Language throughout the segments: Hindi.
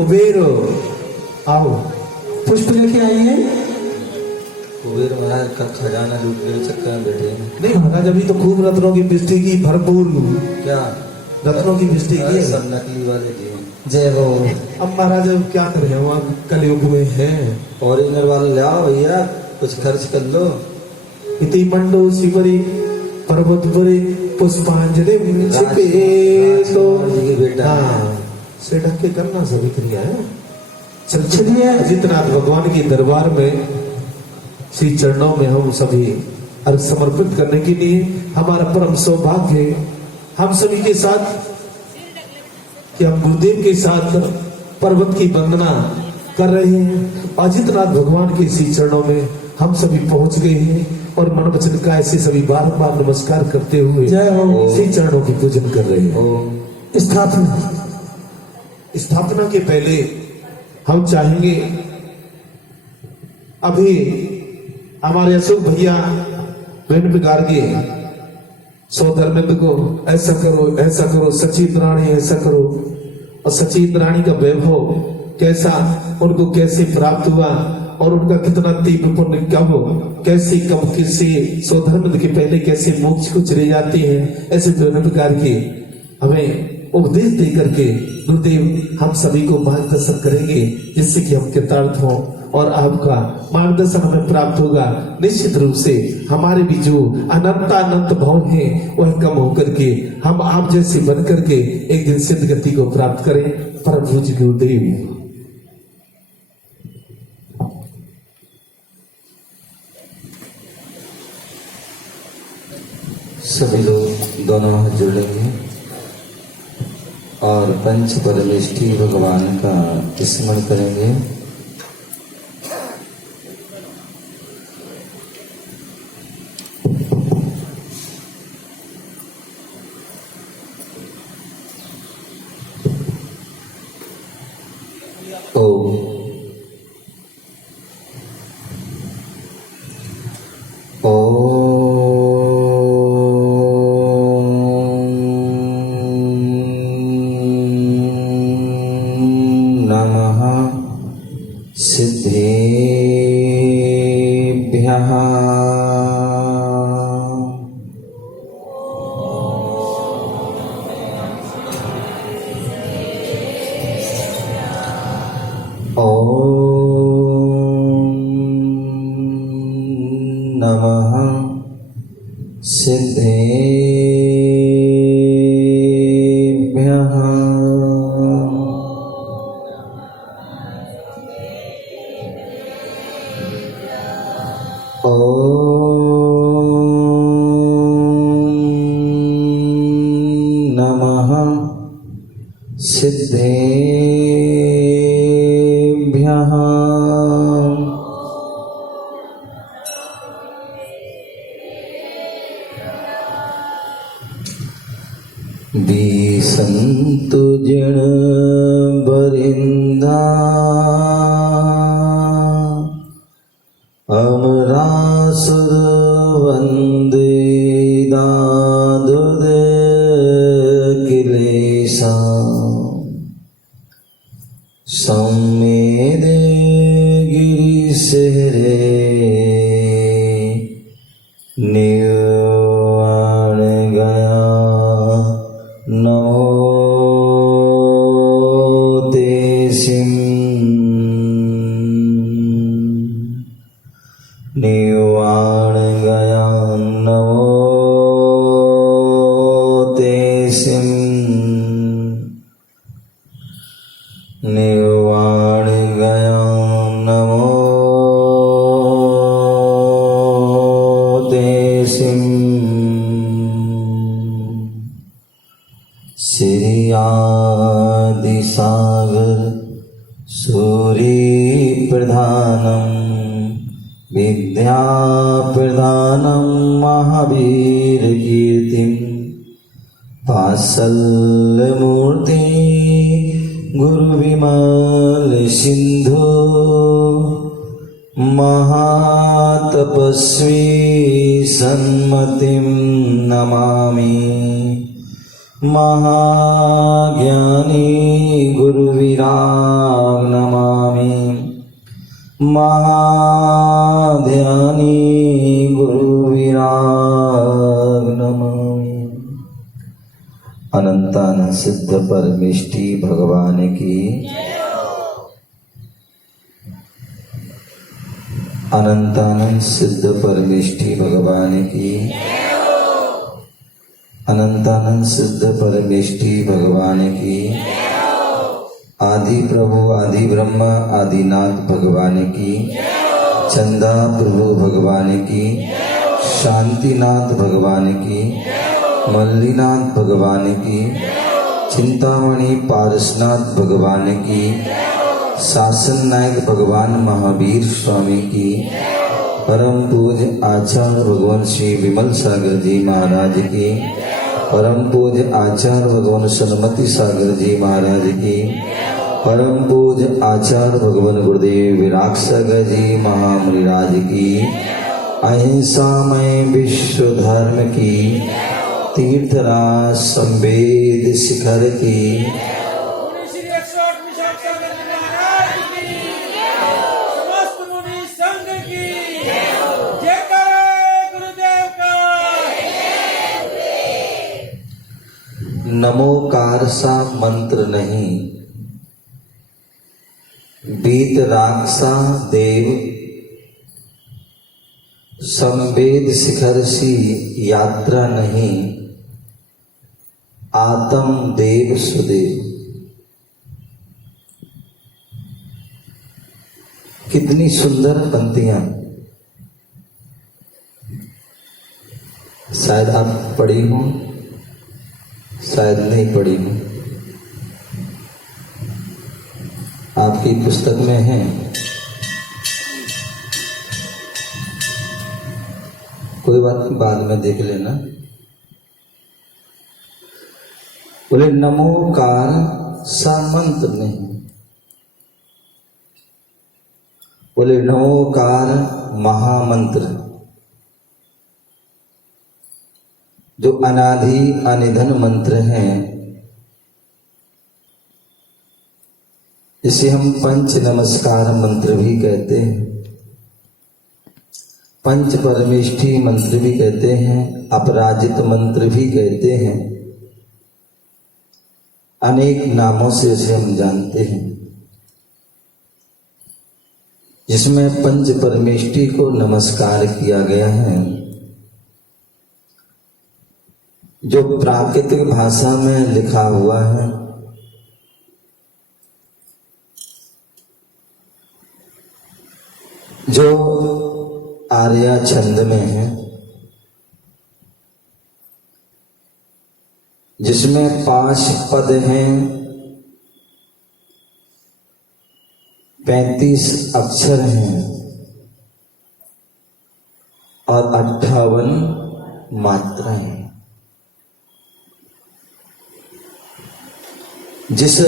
कुबेर आओ, पुष्प लेके आइए। कुबेर महाराज का खजाना लूटने के चक्कर में बैठे हैं। नहीं महाराज, अभी तो खूब रत्नों की वृष्टि की, भरपूर क्या रत्नों की वृष्टि की है। सब नकली वाले दिए। जय हो। अब महाराज अब क्या करें, हम कलयुग में हैं। ओरिजिनल वाले ले आओ भैया, कुछ खर्च कर लो। इति मंडो शिवरी पर्वत परे पुष्पांजलि तो हाँ से ढक के करना सभी क्रिया है। चलिए अजितनाथ भगवान के दरबार में श्री चरणों में हम सभी अर्घ समर्पित करने के लिए हमारा परम सौभाग्य है हम सभी के साथ कि हम गुरुदेव के साथ पर्वत की वंदना कर रहे हैं। अजितनाथ भगवान के श्री चरणों में हम सभी पहुंच गए हैं और मन वचन का ऐसे सभी बार बार नमस्कार करते हुए जय हो श्री चरणों की पूजन कर रहे हैं। स्थापना के पहले हम चाहेंगे अभी हमारे अशोक भैया विभिन्न प्रकार के सौधर्मिंद को ऐसा करो सचिन रानी ऐसा करो, और सचिन रानी का वैभव कैसा उनको कैसे प्राप्त हुआ और उनका कितना तीव्र पुण्य कब कैसे कब किसी सौधर्मिंद के पहले कैसे मोक्ष को चले जाते हैं, ऐसे विभिन्न प्रकार के हमें उपदेश दे करके गुरुदेव हम सभी को मार्गदर्शन करेंगे जिससे कि हम कृतार्थ हों और आपका मार्गदर्शन हमें प्राप्त होगा। निश्चित रूप से हमारे भी जो अनंत भाव है वह कम होकर के हम आप जैसे बन करके एक दिन सिद्ध गति को प्राप्त करें। परम पूज्य गुरुदेव। सभी लोग दोनों हाथ जोड़ेंगे और पंच परमेष्ठी भगवान का स्मरण करेंगे। संतु जन बरिंदा अमरासुर वंदे दादुद किलेसा सम्मेदे गिरि सेहरे निवाण गया नमो तेसिं निवाण गया नमो तेसिं निवाण गया नमो तेसिं श्री आदिसागर सूर्य प्रधानम विद्या प्रधानम महावीर कीर्तिम पासल्य मूर्ति गुरु विमल सिंधु महातपस्वी सन्मतिं नमामि महाज्ञानी गुरुविराग नमामि। महाध्यानी गुरुविराग नमामि। अनंतानंद सिद्ध परमेष्टि भगवान की, अनंतानंद सिद्ध परमेष्टि भगवान की, अनंतानंद सिद्ध परमेष्टि भगवान की। आदि प्रभु आदि ब्रह्म आदिनाथ भगवान की, चंदा प्रभु भगवान की, शांतिनाथ भगवान की, मल्लीनाथ भगवान की, चिंतामणि पारसनाथ भगवान की, शासन नायक भगवान महावीर स्वामी की, परम पूज्य आचार्य भगवान श्री विमल सागर जी महाराज की, परम पूज्य आचार्य भगवान सन्मति सागर जी महाराज की, परम पूज्य आचार्य भगवान गुरुदेव विराग सागर जी महामुनिराज की, अहिंसामय विश्व धर्म की, तीर्थराज संवेद शिखर की, नमोकार सा मंत्र नहीं, बीत राक्षा देव संवेद शिखर सी यात्रा नहीं, आत्म देव सुदेव। कितनी सुंदर पंक्तियां, शायद आप पढ़ी हो, शायद नहीं पढ़ी हो, आपकी पुस्तक में है। कोई बात नहीं, बाद में देख लेना। बोले नमोकार सा मंत्र नहीं, बोले नमोकार महामंत्र, जो अनादि अनिधन मंत्र है, इसे हम पंच नमस्कार मंत्र भी कहते हैं, पंच परमेष्ठि मंत्र भी कहते हैं, अपराजित मंत्र भी कहते हैं, अनेक नामों से इसे हम जानते हैं, जिसमें पंच परमेष्ठि को नमस्कार किया गया है। जो प्राकृतिक भाषा में लिखा हुआ है, जो आर्या छंद में है, जिसमें 5 पद हैं, 35 अक्षर हैं और 58 मात्राएं। जिस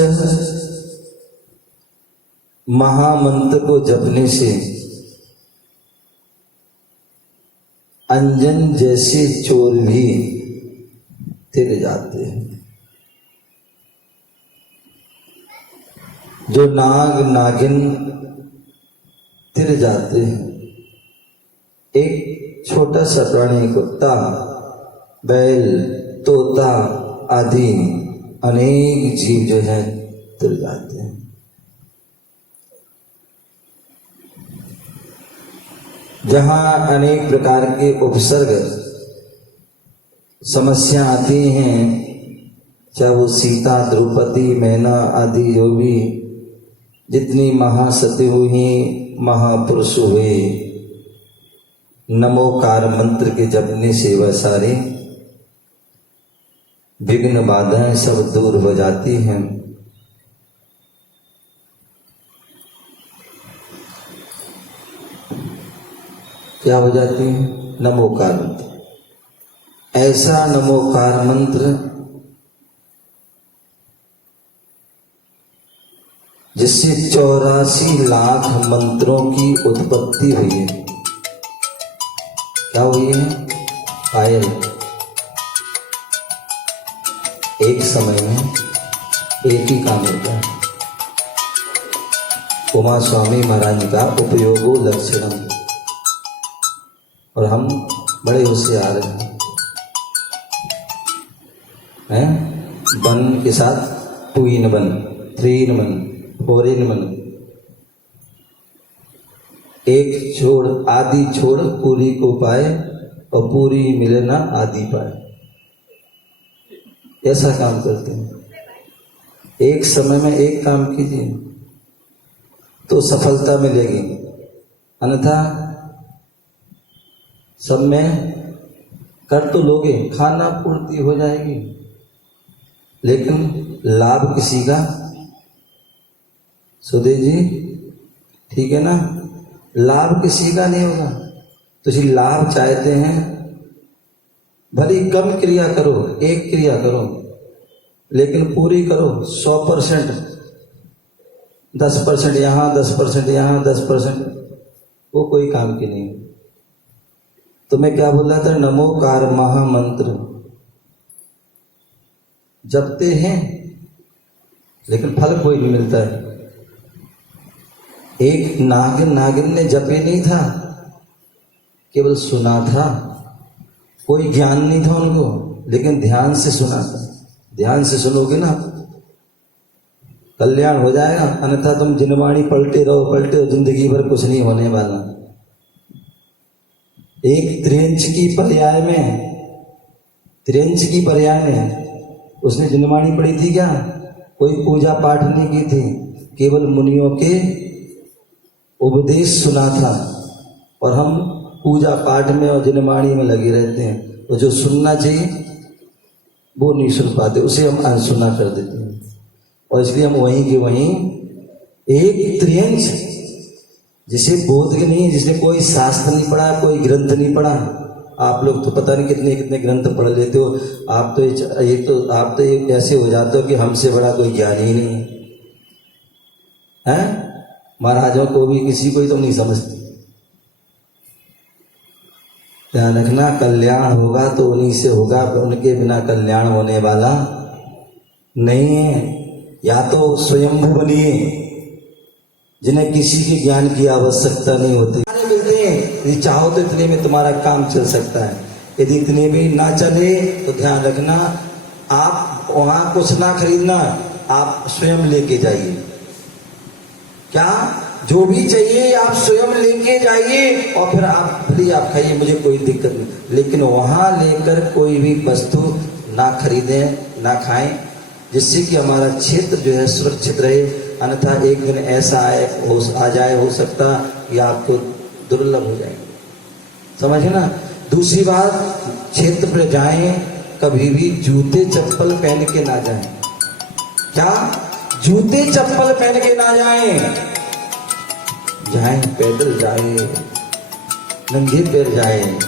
महामंत्र को जपने से अंजन जैसे चोर भी तिर जाते हैं, जो नाग नागिन तिर जाते हैं। एक छोटा सा प्राणी, कुत्ता, बैल, तोता आदि अनेक जीव जो है तिर जाते हैं। जहां अनेक प्रकार के उपसर्ग समस्या आती हैं, चाहे वो सीता, द्रौपदी, मैना आदि जो भी जितनी महासती हुई, महापुरुष हुए, नमोकार मंत्र के जपने से वह सारे विघ्न बाधाएं सब दूर हो जाती हैं। क्या हो जाती है? नमोकार मंत्र। ऐसा नमोकार मंत्र जिससे 84 लाख मंत्रों की उत्पत्ति हुई है। क्या हुई है? पायल। एक समय में एक ही काम होता है। उमा स्वामी महाराज का उपयोगो लक्षणम। और हम बड़े होशियार हैं। वन के साथ 2 in 1, 3 in 1, 4 in 1। एक छोड़ आदि छोड़ पूरी को पाए और पूरी मिले ना आदि पाए, ऐसा काम करते हैं। एक समय में एक काम कीजिए तो सफलता मिलेगी, अन्यथा सब में कर तो लोगे, खाना पूर्ति हो जाएगी, लेकिन लाभ किसी का। सुधीर जी ठीक है ना, लाभ किसी का नहीं होगा। तो जी लाभ चाहते हैं, भले कम क्रिया करो, एक क्रिया करो, लेकिन पूरी करो 100%। 10% यहाँ, 10% यहाँ, 10%, वो कोई काम की नहीं। तो मैं क्या बोल रहा था, नमोकार महामंत्र जपते हैं लेकिन फल कोई नहीं मिलता है। एक नागिन ने जपे नहीं था, केवल सुना था, कोई ज्ञान नहीं था उनको, लेकिन ध्यान से सुना था। ध्यान से सुनोगे ना कल्याण हो जाएगा, अन्यथा तुम जिनवाणी पलटे रहो, जिंदगी भर कुछ नहीं होने वाला। एक त्रियंच की पर्याय में उसने जिनवाणी पढ़ी थी क्या? कोई पूजा पाठ नहीं की थी, केवल मुनियों के उपदेश सुना था। और हम पूजा पाठ में और जिनवाणी में लगे रहते हैं, तो जो सुनना चाहिए वो नहीं सुन पाते, उसे हम अनसुना कर देते हैं। और इसलिए हम वहीं के वहीं एक त्रियंच, जिसे बोध के नहीं है, जिसने कोई शास्त्र नहीं पढ़ा, कोई ग्रंथ नहीं पढ़ा। आप लोग तो पता नहीं कितने कितने ग्रंथ पढ़ लेते हो। आप तो ऐसे हो जाते हो कि हमसे बड़ा कोई ज्ञान ही नहीं है। महाराजों को भी किसी को ही तुम नहीं समझते। ध्यान रखना, कल्याण होगा तो उन्हीं से होगा, उनके बिना कल्याण होने वाला नहीं है। या तो स्वयंभू बनिए जिन्हें किसी के ज्ञान की आवश्यकता नहीं होती। मिलते हैं, यदि चाहो तो इतने में तुम्हारा काम चल सकता है, यदि इतने में ना चले तो ध्यान रखना, आप वहां कुछ ना खरीदना, आप स्वयं लेके जाइए। क्या जो भी चाहिए आप स्वयं लेके जाइए, और फिर आप भले आप खाइए, मुझे कोई दिक्कत नहीं, लेकिन वहां लेकर कोई भी वस्तु ना खरीदें, ना खाएं, जिससे कि हमारा क्षेत्र जो है सुरक्षित रहे। अन्यथा एक दिन ऐसा आ जाए, हो सकता कि आपको दुर्लभ हो जाएंगे। समझे ना। दूसरी बात, क्षेत्र पर जाएं कभी भी जूते चप्पल पहन के ना जाएं। क्या? जूते चप्पल पहन के ना जाएं, पैदल जाएं, नंगे पैर जाएं,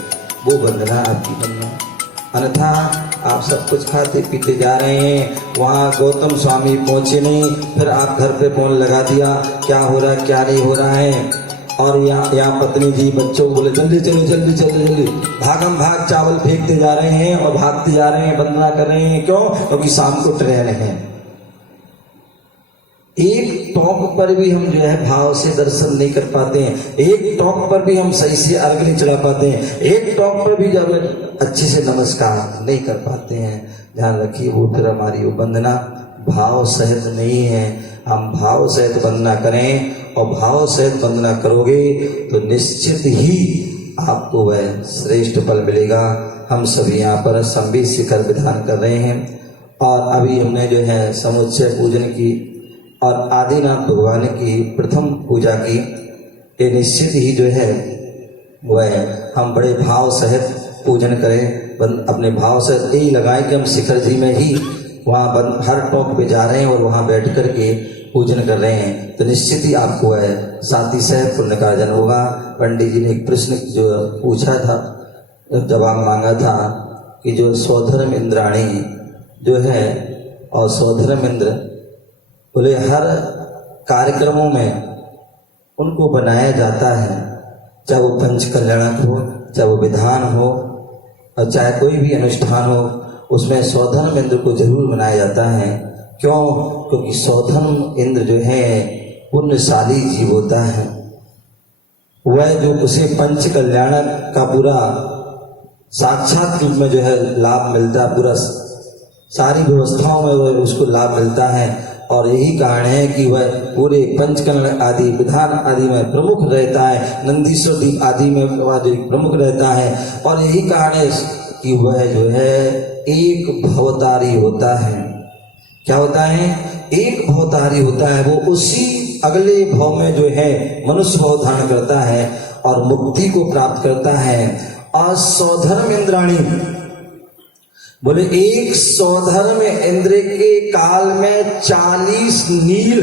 वो बंधना आपकी बनना। अन्यथा आप सब कुछ खाते पीते जा रहे हैं, वहां गौतम स्वामी पहुंचे नहीं, फिर आप घर पे फोन लगा दिया, क्या हो रहा है क्या नहीं हो रहा है। और यहाँ पत्नी जी बच्चों को बोले जल्दी चलो, जल्दी भागम भाग चावल फेंकते जा रहे हैं और भागते जा रहे हैं, वंदना कर रहे हैं। क्यों? क्योंकि शाम को ट्रेन है। एक टॉप पर भी हम जो है भाव से दर्शन नहीं कर पाते हैं, एक टॉप पर भी हम सही से अर्घ नहीं चढ़ा पाते हैं, एक टॉप पर भी जब अच्छे से नमस्कार नहीं कर पाते हैं। ध्यान रखिए, वो फिर हमारी वो वंदना भाव सहित नहीं है। हम भाव सहित वंदना करें, और भाव सहित वंदना करोगे तो निश्चित ही आपको वह श्रेष्ठ फल मिलेगा। हम सभी यहाँ पर संबित शिखर विधान कर रहे हैं, और अभी हमने जो है समुच्चय पूजन की और आदिनाथ भगवान की प्रथम पूजा की। ये निश्चित ही जो है वह हम बड़े भाव सहित पूजन करें, अपने भाव से यही लगाएं कि हम शिखर जी में ही वहाँ हर टॉप पे जा रहे हैं और वहाँ बैठ कर के पूजन कर रहे हैं, तो निश्चित ही आपको है साथी सहित पुण्य का अर्जन होगा। पंडित जी ने एक प्रश्न जो पूछा था, जवाब मांगा था कि जो सौधर्म इंद्राणी जो है, और सौधर्म इंद्र बोले हर कार्यक्रमों में उनको बनाया जाता है, चाहे वो पंच कल्याणक हो, चाहे वो विधान हो, और चाहे कोई भी अनुष्ठान हो, उसमें सौधर्म इंद्र को जरूर मनाया जाता है। क्यों? क्योंकि सौधर्म इंद्र जो है पुण्यशाली जीव होता है। वह जो उसे पंच कल्याण का पूरा साक्षात रूप में जो है लाभ मिलता है, पूरा सारी व्यवस्थाओं में वह उसको लाभ मिलता है। और यही कारण है कि वह पूरे पंचकर्ण आदि विधान आदि में प्रमुख रहता है, नंदीश्वर दीप आदि में वह जो प्रमुख रहता है। और यही कारण है कि वह जो है एक भवतारी होता है। क्या होता है? एक भवतारी होता है। वो उसी अगले भव में जो है मनुष्य भाव धारण करता है और मुक्ति को प्राप्त करता है। और सौधर्म इंद्राणी बोले एक सौधर्म इंद्र के काल में 40 नील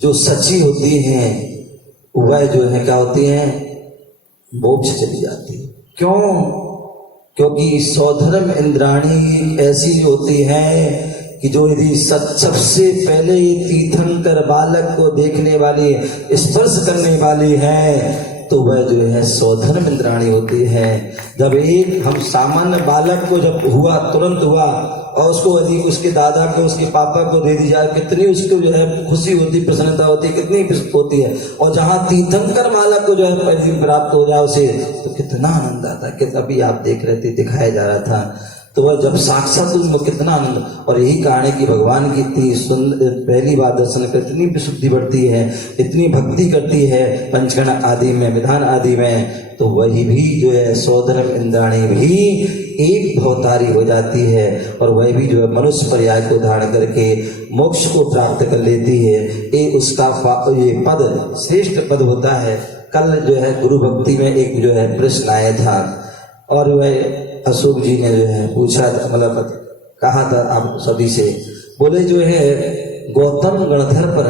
जो सची होती हैं वह जो है क्या होती हैं? मोक्ष चली जाती है। क्यों? क्योंकि सौधर्म इंद्राणी ऐसी होती है कि जो यदि सबसे पहले तीर्थंकर बालक को देखने वाली, स्पर्श करने वाली है, तो वह जो है सौधर्म इंद्राणी होती है। जब एक हम सामान्य बालक को जब हुआ, तुरंत हुआ, और उसको यदि उसके दादा को, उसके पापा को दे दी जाए, कितनी उसको जो है खुशी होती, प्रसन्नता होती, कितनी होती है। और जहाँ तीर्थंकर बालक को जो है पहली प्राप्त हो जाए उसे, तो कितना आनंद आता है। कि अभी आप देख रहे थे, दिखाया जा रहा था, तो वह जब साक्षात उसमें कितना आनंद। और यही कारण है कि भगवान की इतनी सुंदर पहली बार दर्शन कर इतनी विशुद्धि बढ़ती है, इतनी भक्ति करती है पंचकर्ण आदि में, विधान आदि में, तो वही भी जो है सौधर्म इंद्राणी भी एक भवतारी हो जाती है। और वह भी जो है मनुष्य पर्याय को धारण करके मोक्ष को प्राप्त कर लेती है। ये उसका ये पद श्रेष्ठ पद होता है। कल जो है गुरु भक्ति में एक जो है प्रश्न आया था, और वह अशोक जी ने जो है पूछा था, मतलब कहा था आप सभी से, बोले जो है गौतम गणधर पर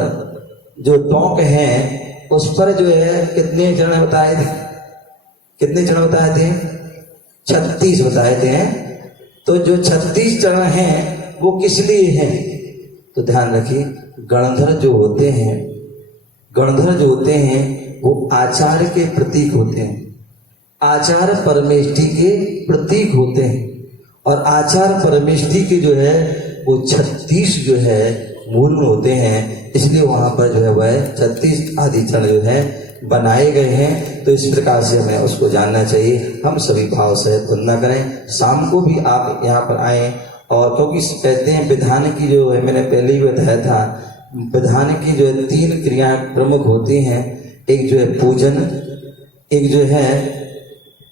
जो टोंक है उस पर जो है कितने चरण बताए थे? कितने चरण बताए थे? 36 बताए थे। तो जो 36 चरण हैं वो किस लिए हैं? तो ध्यान रखिए, गणधर जो होते हैं, गणधर जो होते हैं वो आचार्य के प्रतीक होते हैं, आचार्य परमेष्ठी के प्रतीक होते हैं। और आचार्य परमेष्ठी के जो है वो 36 जो है मूल में होते हैं, इसलिए वहां पर जो है वह 36 आदि चरण जो है बनाए गए हैं। तो इस प्रकार से हमें उसको जानना चाहिए। हम सभी भाव से वंदना करें। शाम को भी आप यहाँ पर आए, और क्योंकि कहते हैं विधान की जो है, मैंने पहले ही बताया था, विधान की जो है 3 क्रियाएं प्रमुख होती हैं। एक जो है पूजन, एक जो है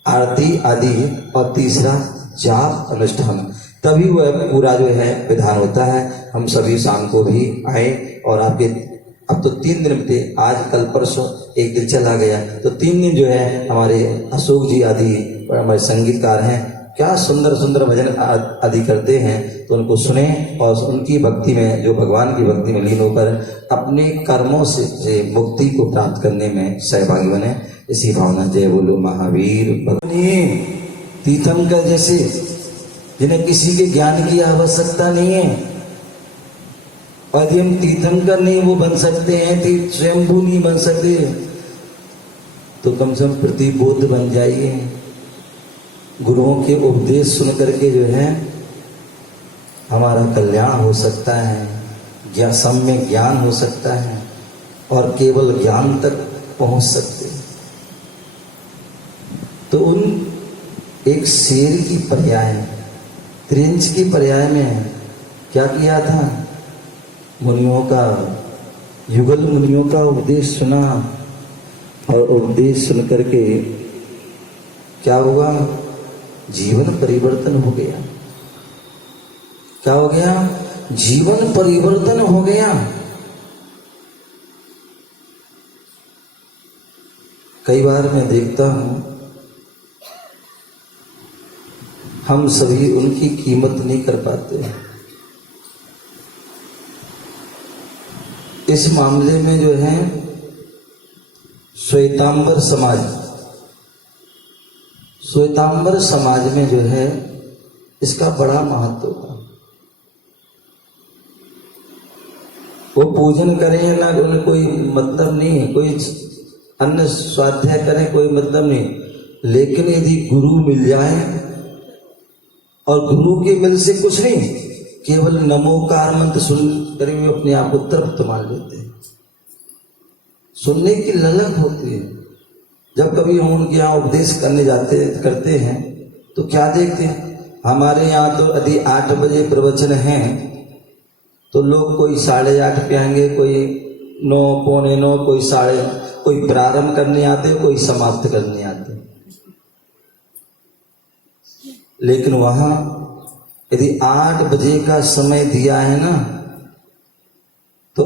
आरती आदि, और तीसरा जाप अनुष्ठान, तभी वह पूरा जो है विधान होता है। हम सभी शाम को भी आए, और आपके अब तो 3 दिन थे, आज कल परसों एक दिन चला गया, तो 3 दिन जो है हमारे अशोक जी आदि हमारे संगीतकार हैं, क्या सुंदर सुंदर भजन आदि करते हैं। तो उनको सुने और उनकी भक्ति में, जो भगवान की भक्ति में लीन होकर अपने कर्मों से मुक्ति को प्राप्त करने में सहभागी बने। इसी भावना जय बोलो महावीर भगवान। तीर्थंकर जैसे जिन्हें किसी के ज्ञान की आवश्यकता नहीं है, और यदि हम तीर्थंकर नहीं वो बन सकते हैं, स्वयंभू नहीं बन सकते, तो कम से कम प्रतिबोध बन जाइए। गुरुओं के उपदेश सुन करके जो है हमारा कल्याण हो सकता है, सम्य ज्ञान हो सकता है, और केवल ज्ञान तक पहुंच सकते हैं। तो उन एक शेर की पर्याय, त्रिंच की पर्याय में क्या किया था? मुनियों का, युगल मुनियों का उपदेश सुना, और उपदेश सुन करके क्या हुआ? जीवन परिवर्तन हो गया। क्या हो गया? जीवन परिवर्तन हो गया। कई बार मैं देखता हूं हम सभी उनकी कीमत नहीं कर पाते। इस मामले में जो है श्वेतांबर समाज, श्वेतांबर समाज में जो है इसका बड़ा महत्व था। वो पूजन करें ना, उन्हें कोई मतलब नहीं है, कोई अन्न स्वाध्याय करें कोई मतलब नहीं, लेकिन यदि गुरु मिल जाए और गुरु के मिल से कुछ नहीं, केवल नमोकार मंत्र सुन कर भी अपने आप को तृप्त मान लेते हैं। सुनने की ललक होती है। जब कभी हम उनके यहाँ उपदेश करने करते हैं तो क्या देखते हैं, हमारे यहाँ तो यदि 8 बजे प्रवचन है तो लोग कोई 8:30 पे आएंगे, कोई 9, पौने 9, कोई प्रारंभ करने आते, कोई समाप्त करने आते। लेकिन वहां यदि 8 बजे का समय दिया है ना, तो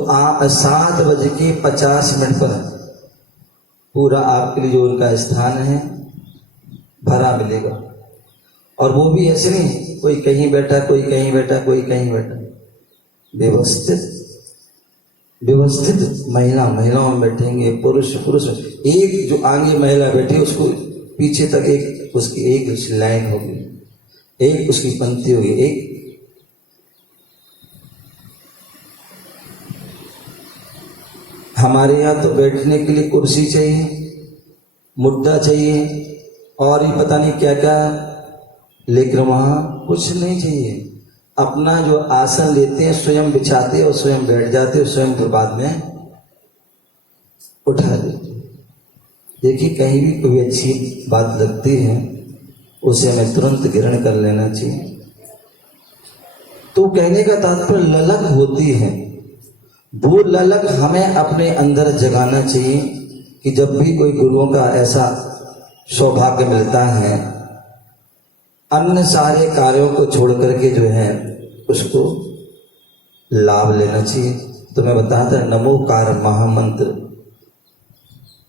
7:50 पर पूरा आपके लिए जो उनका स्थान है भरा मिलेगा। और वो भी ऐसे नहीं कोई कहीं बैठा, कोई कहीं बैठा, कोई कहीं बैठा, व्यवस्थित महिलाओं में बैठेंगे, पुरुष, एक जो आगे महिला बैठी उसको पीछे तक एक उसकी एक लाइन होगी, एक उसकी पंक्ति होगी, एक हमारे यहाँ तो बैठने के लिए कुर्सी चाहिए, मुद्दा चाहिए और ये पता नहीं क्या क्या, लेकिन वहां कुछ नहीं चाहिए। अपना जो आसन लेते हैं स्वयं बिछाते और स्वयं बैठ जाते और स्वयं फिर बाद में उठा देते। देखिए कहीं भी कोई अच्छी बात लगती है उसे हमें तुरंत ग्रहण कर लेना चाहिए। तो कहने का तात्पर्य ललक होती है, वो ललक हमें अपने अंदर जगाना चाहिए कि जब भी कोई गुरुओं का ऐसा सौभाग्य मिलता है, अन्य सारे कार्यों को छोड़ करके जो है उसको लाभ लेना चाहिए। तो मैं बताता नमोकार महामंत्र,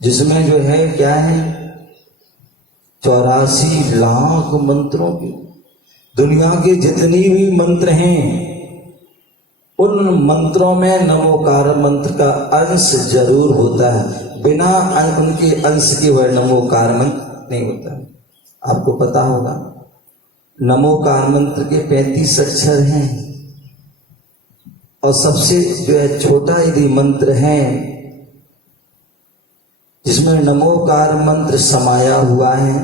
जिसमें जो है क्या है 84 लाख मंत्रों की, दुनिया के जितनी भी मंत्र हैं उन मंत्रों में नमोकार मंत्र का अंश जरूर होता है, बिना उनके अंश के वह नमोकार मंत्र नहीं होता। आपको पता होगा नमोकार मंत्र के 35 अक्षर हैं और सबसे जो है छोटा यदि मंत्र है जिसमें नमोकार मंत्र समाया हुआ है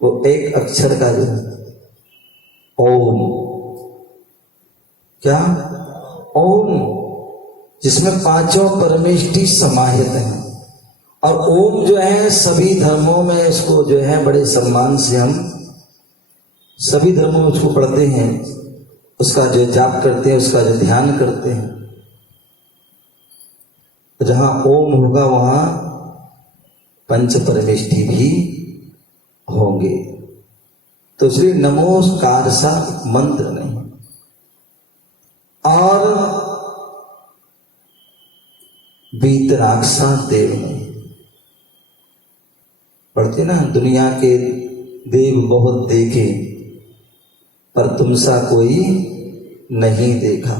वो एक अक्षर का जो है ओम, क्या ओम, जिसमें 5 परमेष्टि समाहित हैं। और ओम जो है सभी धर्मों में इसको जो है बड़े सम्मान से हम सभी धर्मों में उसको पढ़ते हैं, उसका जो जाप करते हैं, उसका जो ध्यान करते हैं। जहां ओम होगा वहां 5 परमेष्टि भी होंगे। तो इसलिए नमोकार सा मंत्र नहीं। और वीतराग देव नहीं पढ़ते ना, दुनिया के देव बहुत देखे पर तुम सा कोई नहीं देखा।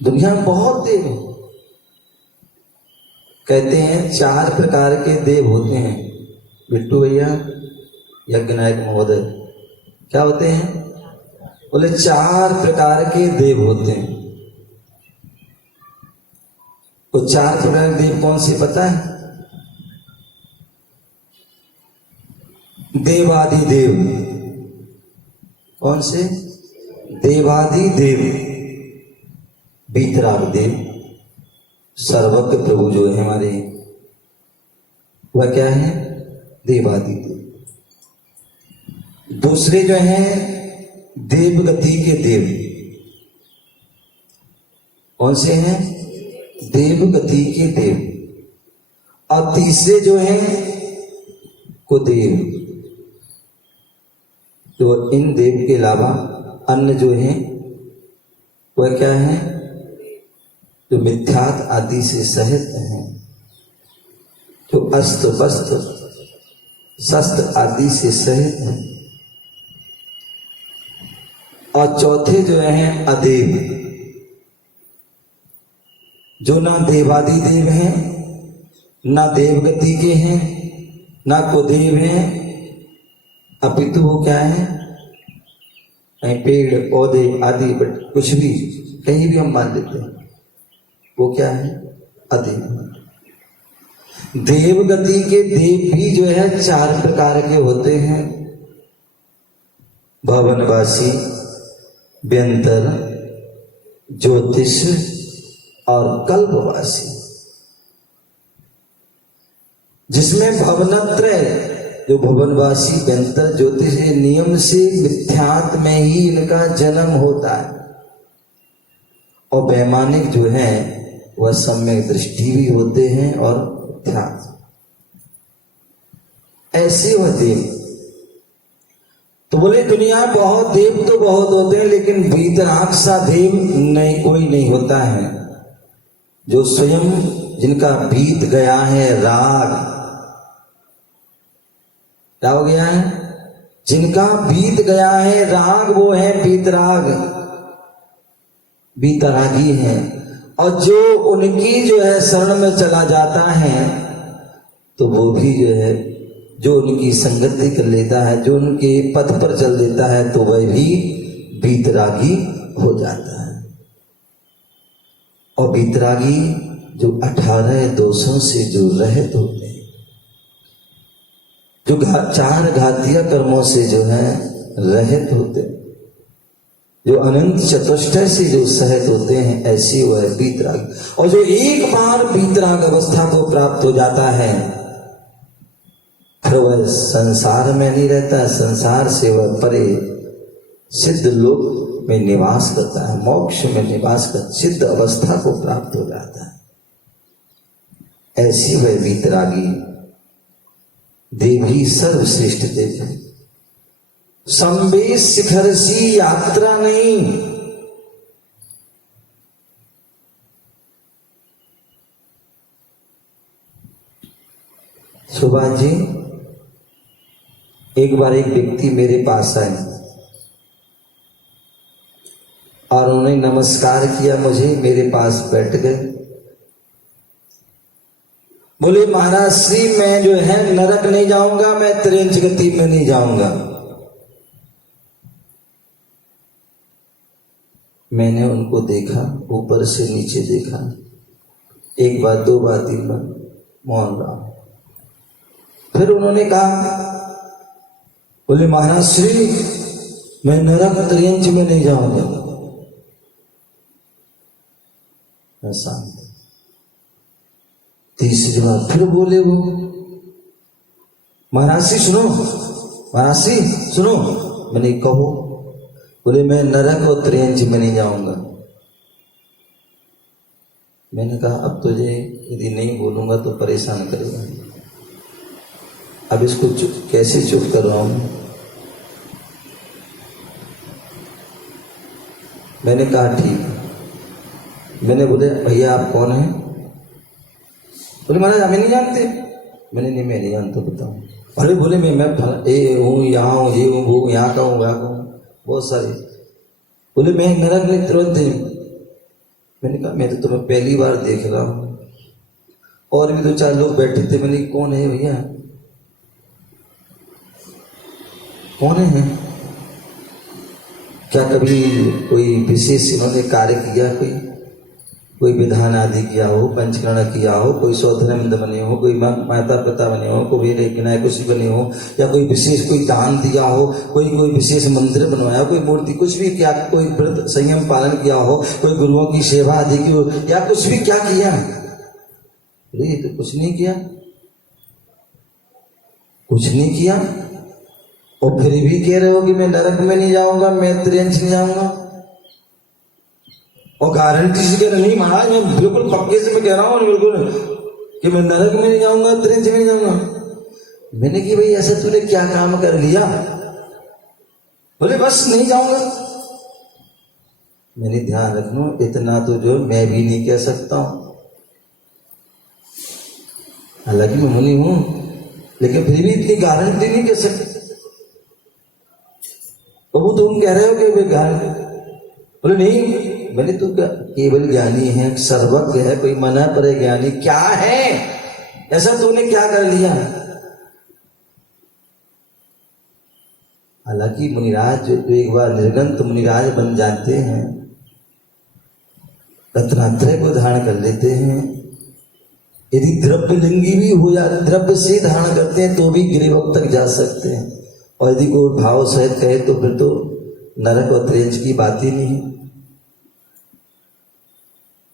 दुनिया में बहुत देव है। कहते हैं 4 प्रकार के देव होते हैं बिट्टू भैया, यज्ञनायक महोदय, क्या होते हैं? बोले 4 प्रकार के देव होते हैं। वो 4 प्रकार के देव कौन से पता है? देवादि देव। कौन से? देवादि देव, वीतराग देव, सर्वज्ञ प्रभु जो है हमारे, वह क्या है? देवादि देव। दूसरे जो हैं देवगति के देव। कौन से हैं? देवगति के देव। और तीसरे जो हैं कुदेव। तो इन देव के अलावा अन्य जो हैं वह क्या है? जो मिथ्यात आदि से सहित हैं, जो अस्त्र वस्त्र शस्त्र आदि से सहित हैं। और चौथे जो हैं अदेव, जो ना देवादि देव हैं, ना देवगति के हैं, ना कुदेव हैं, अपितु वो क्या है? पेड़ पौधे आदि कुछ भी कहीं भी हम मान लेते हैं, वो क्या है? अदेव। देवगति के देव भी जो है 4 प्रकार के होते हैं। भवनवासी, व्यंतर, ज्योतिष और कल्पवासी, जिसमें भवनत्रय, जो भवनवासी, व्यंतर, ज्योतिष, नियम से मिथ्यात्व में ही इनका जन्म होता है। और वैमानिक जो है वह सम्यक दृष्टि भी होते हैं और मिथ्यात्व। ऐसे वह देव। तो बोले दुनिया बहुत देव तो बहुत होते हैं, लेकिन वीतराग सा देव नहीं, कोई नहीं होता है। जो स्वयं जिनका बीत गया है राग, क्या हो गया है? जिनका बीत गया है राग, वो है वीतराग, वीतरागी है। और जो उनकी जो है शरण में चला जाता है, तो वो भी जो है, जो उनकी संगति कर लेता है, जो उनके पथ पर चल देता है, तो वह भी वीतरागी हो जाता है। और वीतरागी जो 18 दोषों से जो रहित होते हैं, जो 4 घातीय कर्मों से जो है रहित होते हैं, जो अनंत चतुष्टय से जो सहित होते हैं, ऐसी वह वीतरागी। और जो एक बार वीतराग अवस्था को प्राप्त हो जाता है, फिर वह संसार में नहीं रहता, संसार से वह परे सिद्ध लोक में निवास करता है, मोक्ष में निवास कर सिद्ध अवस्था को प्राप्त हो जाता है। ऐसी वह वीतरागी देवी सर्वश्रेष्ठ देव है। संवेश शिखर सी यात्रा नहीं, सुभाष जी, एक बार एक व्यक्ति मेरे पास आए और उन्होंने नमस्कार किया मुझे, मेरे पास बैठ गए। बोले महाराज श्री, मैं जो है नरक नहीं जाऊंगा, मैं त्रिंच गति में नहीं जाऊंगा। मैंने उनको देखा, ऊपर से नीचे देखा, 1 बार 2 बार 3 बार, मौन रहा। फिर उन्होंने कहा, बोले महाराज श्री, मैं नरक त्रियंच में नहीं जाऊंगा। मैं शांत। तीसरी बार फिर बोले वो, महाराज श्री सुनो, महाराज श्री सुनो। मैंने कहो। बोले मैं नरक और त्रियंच में नहीं जाऊंगा। मैंने कहा अब तुझे यदि नहीं बोलूंगा तो परेशान करेगा, अब इसको कैसे चुप कर रहा हूं। मैंने कहा ठीक। मैंने बोले भैया आप कौन हैं? बोले महाराज हमें नहीं जानते। मैंने नहीं, मैं नहीं जानता, बताऊं। अरे बोले मैं हूँ, यहाँ हूँ, ये हूँ, वो यहाँ का हूँ, वहाँ का हूँ, बहुत सारे। बोले मैं नरक में तुरंत। मैंने कहा मैं तो तुम्हें पहली बार देख रहा हूँ, और भी 2-4 लोग बैठे थे। मैंने कौन है भैया, कौन है? क्या कभी कोई विशेष इन्होंने कार्य किया, कोई विधान आदि किया हो, पंचकर्ण किया हो, कोई स्वधर्म बने हो, कोई माता पिता बने हो, कोई विनायक कुछ बने हो, या कोई विशेष कोई दान दिया हो, कोई विशेष मंदिर बनवाया, कोई मूर्ति, कुछ भी क्या, कोई व्रत संयम पालन किया हो, कोई गुरुओं की सेवा आदि की हो, या कुछ भी क्या किया? अरे तो कुछ नहीं किया, कुछ नहीं किया। और फिर भी कह रहे हो कि मैं नरक में नहीं जाऊंगा, मैं त्रियंच नहीं जाऊंगा। और गारंटी से कह रहे नहीं महाराज, मैं बिल्कुल पक्के से मैं कह रहा हूँ बिल्कुल कि मैं नरक में नहीं जाऊंगा, त्रियंच में नहीं जाऊंगा। मैंने कि भाई ऐसा तूने क्या काम कर लिया? बोले बस नहीं जाऊंगा। मैंने ध्यान रखना, इतना तो जो मैं भी नहीं कह सकता हूं, हालांकि मैं मुनि हूं, लेकिन फिर भी इतनी गारंटी नहीं कह सकता। वो तुम कह रहे हो कि वे गारंटी? बोले नहीं, मैंने तो केवल ज्ञानी है, सर्वज्ञ है, कोई मना परे ज्ञानी क्या है? ऐसा तूने क्या कर लिया? हालांकि मुनिराज जो एक बार निर्गंत मुनिराज बन जाते हैं, रत्नात्रय को धारण कर लेते हैं, यदि द्रव्य लिंगी भी हो जाए, द्रव्य से धारण करते हैं तो भी गिरिवक तक जा सकते हैं। और यदि कोई भाव सहित कहे तो फिर तो नरक और त्रेंच की बात ही नहीं है।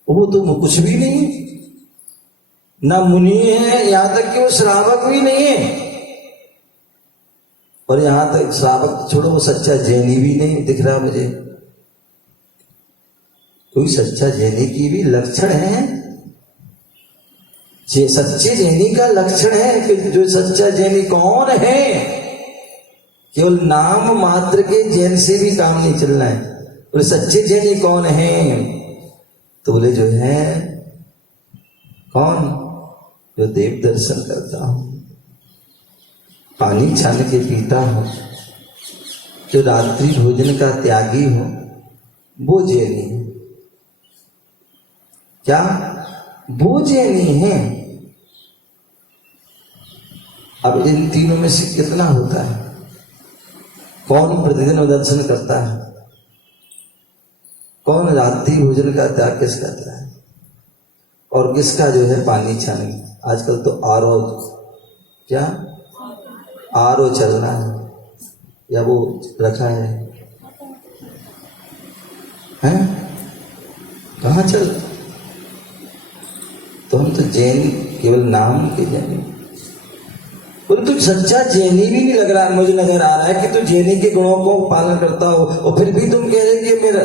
वो तो कुछ भी नहीं है, ना मुनि है, यहां तक कि वो श्रावक भी नहीं है। और यहां तक श्रावक छोड़ो, वो सच्चा जैनी भी नहीं दिख रहा मुझे। कोई सच्चा जैनी की भी लक्षण है, सच्चे जैनी का लक्षण है कि जो सच्चा जैनी कौन है? केवल नाम मात्र के जैन से भी काम नहीं चलना है। बोले सच्चे जैनी कौन है? तो बोले जो है कौन? जो देव दर्शन करता हो, पानी छान के पीता हो, जो रात्रि भोजन का त्यागी हो, वो जैनी है। क्या वो जैनी है? अब इन तीनों में से कितना होता है? कौन प्रतिदिन दर्शन करता है? कौन रात्रि भोजन का त्याग किस करता है? और किसका जो है पानी छाने? आजकल तो आरओ, क्या आरओ चल रहा है या वो रखा है? कहाँ चल? तो हम तो जैन केवल नाम के जैनी। बोले तू सच्चा जैनी भी नहीं लग रहा, मुझे नजर आ रहा है कि तू जैनी के गुणों को पालन करता हो, और फिर भी तुम कह रहे कि मेरा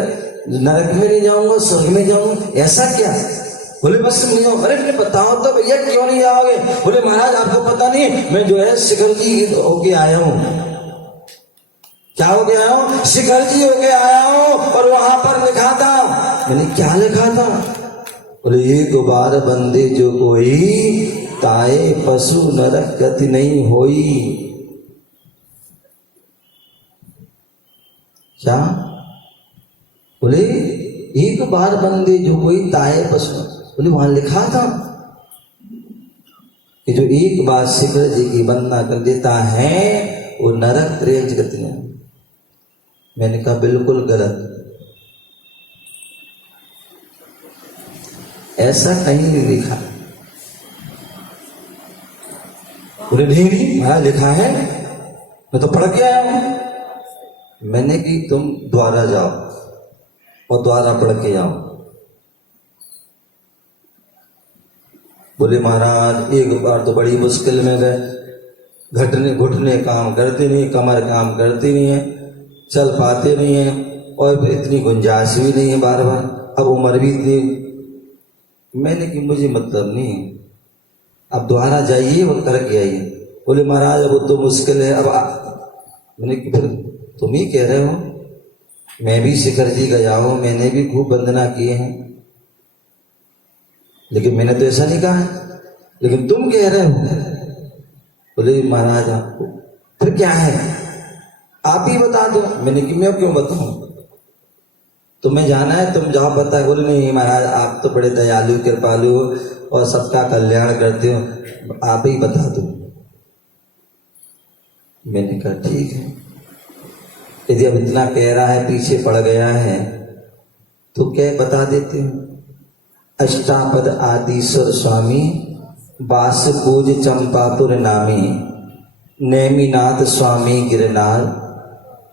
नरक में नहीं जाऊंगा, स्वर्ग में जाऊंगा, ऐसा क्या? बोले बस मुझे, अरे बताओ तो भैया क्यों नहीं जाओगे? बोले महाराज आपको पता नहीं, मैं जो है शिखर जी होके आया हूँ। क्या हो गया हूँ? शिखर जी होके आया हूँ, और वहां पर लिखा था। मैंने क्या लिखा था? बोले एक बार बंदे जो कोई, ताए पशु नरक गति नहीं होई। क्या? बोले एक बार बंदे जो कोई, ताए पशु। बोले वहां लिखा था कि जो एक बार शिखर जी की वंदना कर देता है वो नरक त्रेंच गति नहीं। मैंने कहा बिल्कुल गलत, ऐसा कहीं नहीं लिखा। बोले नहीं वहां लिखा है, मैं तो पढ़ के आया हूं। मैंने कि तुम द्वारा जाओ और द्वारा पढ़ के आओ। बोले महाराज एक बार तो बड़ी मुश्किल में गए, घुटने काम करते नहीं, कमर काम करती नहीं है, चल पाते नहीं है, और फिर इतनी गुंजाइश भी नहीं है बार बार, अब उम्र भी इतनी। मैंने कि मुझे मतलब नहीं, अब द्वारा जाइए वो करके आइए। बोले महाराज अब तो मुश्किल है, अब मैंने कि फिर तुम ही कह रहे हो, मैं भी शिखर जी गया हूं, मैंने भी खूब वंदना किए हैं, लेकिन मैंने तो ऐसा नहीं कहा है, लेकिन तुम कह रहे हो। बोले महाराज आपको फिर क्या है, आप ही बता दो। मैंने कि मैं क्यों बताऊं, तुम्हें जाना है तुम जाओ बता। बोले नहीं महाराज आप तो बड़े दयालु कृपालु हो और सबका कल्याण करते हो, आप ही बता दो। मैंने कहा ठीक है, यदि अब इतना कह रहा है, पीछे पड़ गया है, तो क्या बता देते हो। अष्टापद आदिश्वर स्वामी, बास पूज चंपापुर नामी, नेमिनाथ स्वामी गिरनार,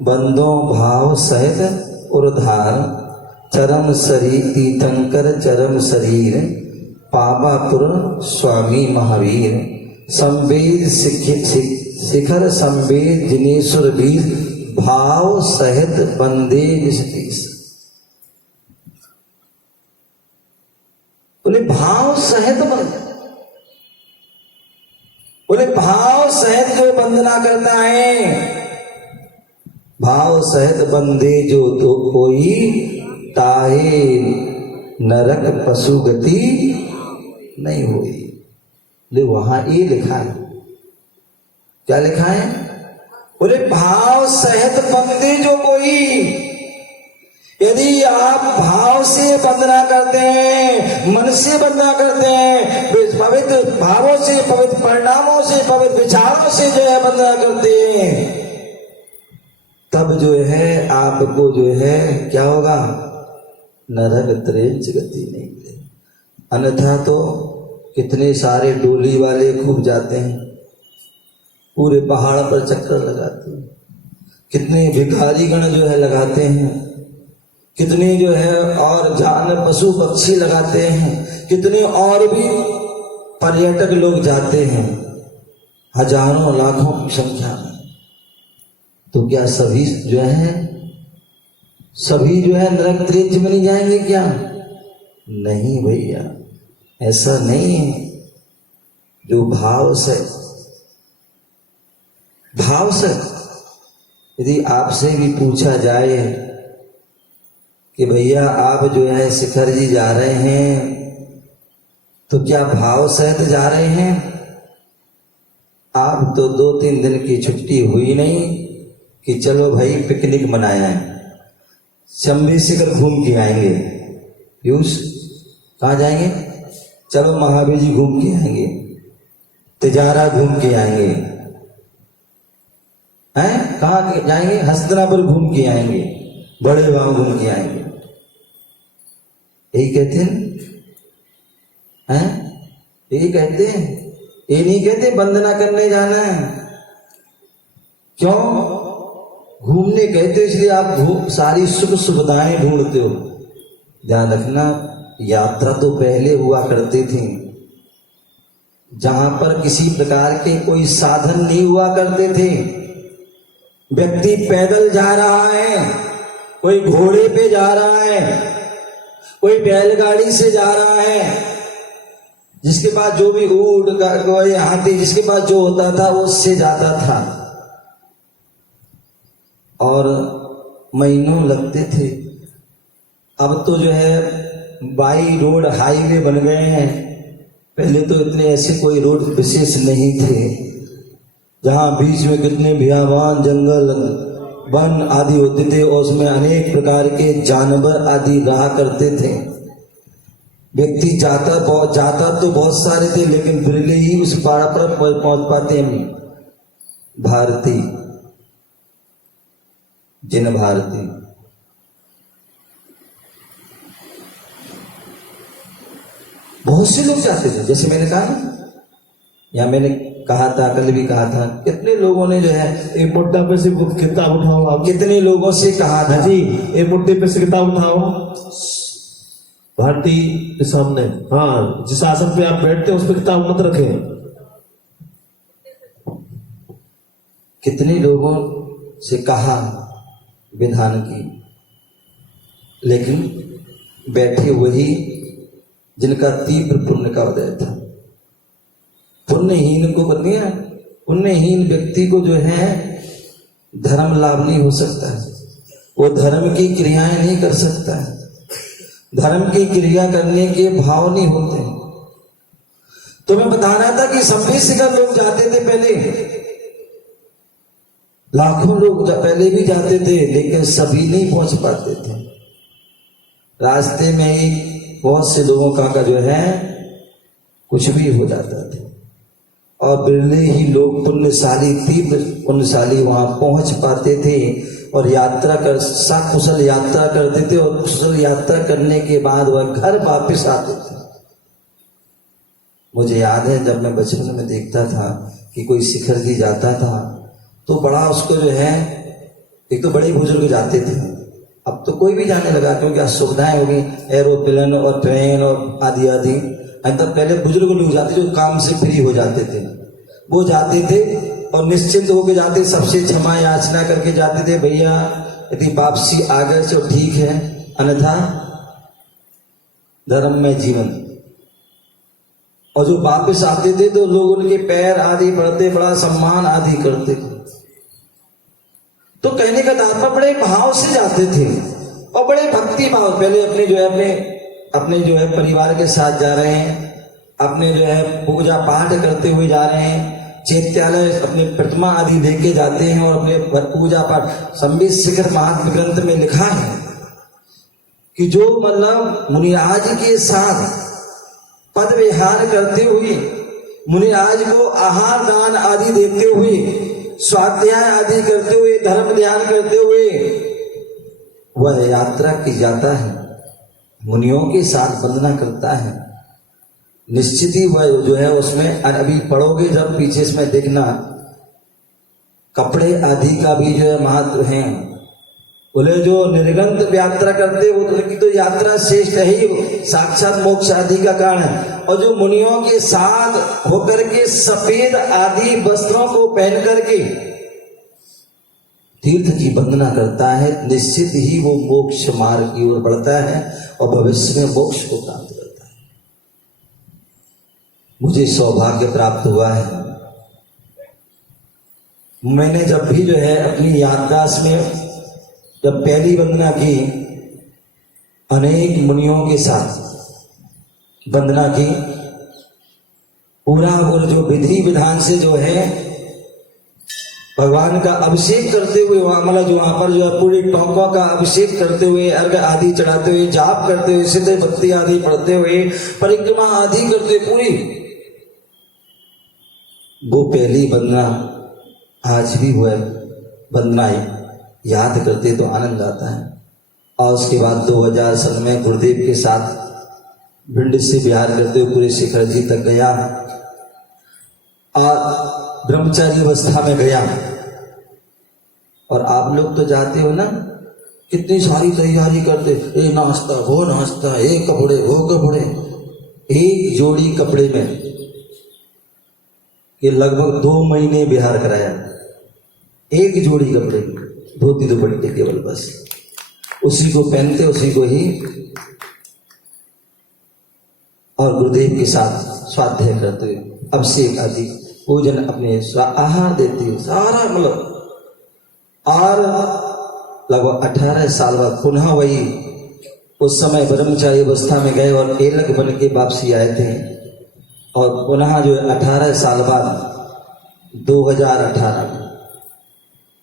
बंदो भाव सहित उर्धार, चरम शरीर तीर्थंकर चरम शरीर, पावापुर स्वामी महावीर, संवेद शिखर संवेद जिनेश्वर वीर, भाव सहित बंदे निष्ठीस। बोले भाव सहित बोले भाव सहित जो वंदना करता है, भाव सहित बंदे जो तो कोई, ताहे नरक पशु गति नहीं हुई। ले वहां ये लिखा है, क्या लिखा है? बोले भाव सहित बंदे जो कोई, यदि आप भाव से वंदना करते हैं, मन से वंदना करते हैं, पवित्र भावों से, पवित्र परिणामों से, पवित्र विचारों से जो है वंदना करते हैं, तब जो है आपको जो है क्या होगा? नरक त्रेंच गति नहीं मिलेगी। अन्यथा तो कितने सारे डोली वाले खूब जाते हैं, पूरे पहाड़ पर चक्कर लगाते हैं, कितने भिखारी गण जो है लगाते हैं, कितने जो है और जानवर पशु पक्षी लगाते हैं, कितने और भी पर्यटक लोग जाते हैं, हजारों लाखों की संख्या में। तो क्या सभी जो है नरक त्रेच में नहीं जाएंगे क्या? नहीं भैया, ऐसा नहीं है। जो भाव से यदि आपसे भी पूछा जाए कि भैया आप जो है शिखर जी जा रहे हैं तो क्या भाव सहित जा रहे हैं? आप तो 2-3 दिन की छुट्टी हुई नहीं कि चलो भाई पिकनिक मनाया है, शंभी शिखर घूम के आएंगे। पीयूष कहाँ जाएंगे? चलो महावीर जी घूम के आएंगे, तिजारा घूम के आएंगे, हैं? कहाँ जाएंगे? हस्तिनापुर घूम के आएंगे, बड़े गांव घूम के आएंगे। यही कहते हैं? यही कहते हैं? ये नहीं कहते वंदना करने जाना है। क्यों? घूमने कहते इसलिए आप सारी सुख सुविधाएं ढूंढते हो। ध्यान रखना, यात्रा तो पहले हुआ करती थी जहां पर किसी प्रकार के कोई साधन नहीं हुआ करते थे। व्यक्ति पैदल जा रहा है, कोई घोड़े पे जा रहा है, कोई बैलगाड़ी से जा रहा है, जिसके पास जो भी ऊंट कोई हाथी, जिसके पास जो होता था वो उससे जाता था और महीनों लगते थे। अब तो जो है बाई रोड हाईवे बन गए हैं। पहले तो इतने ऐसे कोई रोड विशेष नहीं थे, जहां बीच में कितने बियाबान, जंगल, वन आदि होते थे और उसमें अनेक प्रकार के जानवर आदि रहा करते थे। व्यक्ति जाता तो बहुत सारे थे, लेकिन बिरले ही उस पार पर पहुंच पाते हैं। भारती, जिन भारती, बहुत से लोग जाते थे। जैसे मैंने कहा ना, या मैंने कहा था, कल भी कहा था, कितने लोगों ने जो है एक मुट्ठा पे से किताब उठाओ। आप कितने लोगों से कहा था जी, एक मुट्ठे पे से किताब उठाओ भारती के सामने। हाँ, जिस आसन पे आप बैठते हैं उस पर किताब मत रखें। कितने लोगों से कहा विधान की, लेकिन बैठे वही जिनका तीव्र पुण्य का उदय था। पुण्यहीन को बदलिए, पुण्यहीन व्यक्ति को जो है धर्म लाभ नहीं हो सकता है, वो धर्म की क्रियाएं नहीं कर सकता है, धर्म की क्रिया करने के भाव नहीं होते। तो मैं बता रहा था कि शंभी शिखर लोग जाते थे पहले, लाखों लोग पहले भी जाते थे, लेकिन सभी नहीं पहुंच पाते थे। रास्ते में ही बहुत से लोगों का जो है कुछ भी हो जाता था और बिरले ही लोग पुण्यशाली, तीव्र पुण्यशाली वहां पहुंच पाते थे और यात्रा कर सकुशल यात्रा करते थे और कुशल यात्रा करने के बाद वह घर वापस आते थे। मुझे याद है जब मैं बचपन में देखता था कि कोई शिखर जी जाता था तो बड़ा उसको जो है, एक तो बड़े बुजुर्ग जाते थे, अब तो कोई भी जाने लगा क्योंकि सुविधाएं हो गई, एरोप्लेन और ट्रेन और आदि आदि। अंदर पहले बुजुर्ग लोग जाते जो काम से फ्री हो जाते थे, वो जाते थे और निश्चिंत होकर जाते, सबसे क्षमा याचना करके जाते थे, भैया यदि वापसी आ गए तो ठीक है, अन्यथा धर्म में जीवन। और जो वापस आते थे तो लोग उनके पैर आदि पड़ते, बड़ा सम्मान आदि करते थे। तो कहने का तात्पर्य बड़े भाव से जाते थे और बड़े भक्ति भाव। पहले अपने जो है परिवार के साथ जा रहे हैं, अपने जो है पूजा पाठ करते हुए जा रहे हैं, चैत्यालय अपने प्रतिमा आदि लेके जाते हैं और अपने पूजा पाठ। शंभी शिखर महात्म्य ग्रंथ में लिखा है कि जो मतलब मुनिराज के साथ पद विहार करते हुए, मुनिराज को आहार दान आदि देते हुए, स्वाध्याय आदि करते हुए, धर्म ध्यान करते हुए वह यात्रा की जाता है, मुनियों के साथ वंदना करता है, निश्चित ही वह जो है उसमें, अभी पढ़ोगे जब पीछे इसमें देखना, कपड़े आदि का भी जो है महत्व है। बोले जो निर्गंत यात्रा करते वो उनकी तो यात्रा श्रेष्ठ है ही, साक्षात मोक्ष आदि का कारण है। और जो मुनियों के साथ होकर के सफेद आदि वस्त्रों को पहन करके तीर्थ की वंदना करता है, निश्चित ही वो मोक्ष मार्ग की ओर बढ़ता है और भविष्य में मोक्ष को प्राप्त करता है। मुझे सौभाग्य प्राप्त हुआ है, मैंने जब भी जो है अपनी याददाश्त में जब पहली वंदना की, अनेक मुनियों के साथ वंदना की, पूरा और जो विधि विधान से जो है भगवान का अभिषेक करते हुए, वहां मतलब जो वहां पर जो है पूरी टोंकों का अभिषेक करते हुए, अर्घ आदि चढ़ाते हुए, जाप करते हुए, सिद्धि भक्ति आदि पढ़ते हुए, परिक्रमा आदि करते हुए पूरी, वो पहली वंदना आज भी हुआ वंदनाएं याद करते तो आनंद आता है। और उसके बाद 2000 सन में गुरुदेव के साथ भिंड से बिहार करते हुए पूरे शिखर जी तक गया और ब्रह्मचारी अवस्था में गया। और आप लोग तो जाते हो ना, कितनी सारी तैयारी करते, ये नाश्ता वो नाश्ता, ये कपड़े वो कपड़े, एक जोड़ी कपड़े में ये लगभग 2 महीने बिहार कराया, एक जोड़ी कपड़े, धोती दुपट्टे केवल, बस उसी को पहनते, उसी को ही, और गुरुदेव के साथ स्वाध्याय करते हुए, अभिषेक आदि पूजन, अपने आहार देते हुए सारा मतलब। और लगभग 18 साल बाद पुनः वही, उस समय ब्रह्मचारी अवस्था में गए और एलक बन के वापसी आए थे। और पुनः जो 18 साल बाद 2018